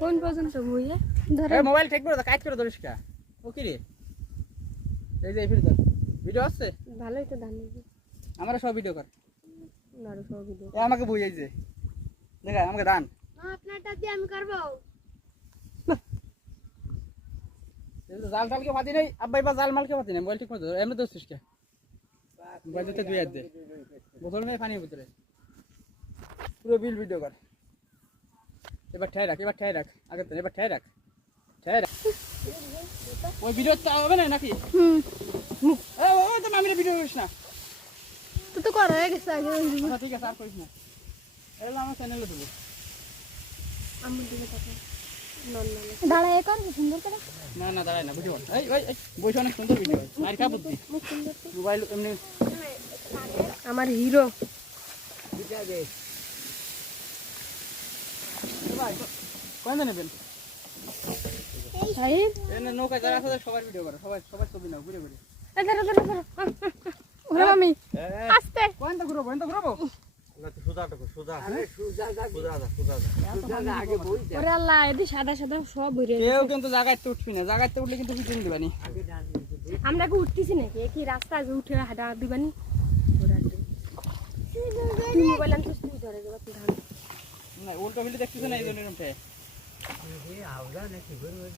কোন পর্যন্ত বইয়ে ধরে মোবাইল ঠিক করে কাজ করে ধরিস কা ও কি রে এই যে ফিরে ধর ভিডিও আসছে ভালোই তো ধান আমরা সব ভিডিও কর নারো সব ভিডিও এ আমাকে বই এই যে দেখা আমাকে দান আপনারটা দিয়ে আমি করব এই তো জাল টাল কে পাতি নাই আব্বা এবার জাল মাল কে পাতি নাই মোবাইল ঠিক করে ধর এমনি দোস্তিস কা মোবাইল দিতে দুই হাত দে বোতল মে পানি ভিতরে পুরো বিল ভিডিও কর এবার ঠায় রাখ আগে তো এবার ঠায় রাখ ওই ভিডিও তো হবে না নাকি ও তো মামির ভিডিও করিস না তো তো করা হয়ে গেছে আগে আচ্ছা ঠিক আছে আর করিস না এলা আমার চ্যানেলে দেবো আমি দিকে তাকাই দাঁড়ায় কর সুন্দর করে না দাঁড়ায় না ভিডিও এই বইস অনেক সুন্দর ভিডিও আর কা বুদ্ধি মোবাইল এমনি আমার হিরো কোন নেবেন সাহেব এনে নৌকা যারা আছে সবার ভিডিও করো সবাই ছবি নাও ঘুরে ওরে মামি আস্তে কোনটা ঘুরবো না তো সুদা আরে সুদা আগে বই দে ওরে আল্লাহ এদি সাদা সাদা সব ভরে কেউ কিন্তু জায়গাতে উঠবি না জায়গাতে উঠলে কিন্তু পিছন দিবানি আমরা কি উঠতেছি নাকি কি রাস্তা উঠে হাঁটা দিবানি তুই মোবাইল আনছিস তুই ধরে যাবা তুই ধান না উল্টো ফিল্টে দেখতেছ না এই জন্য এরকম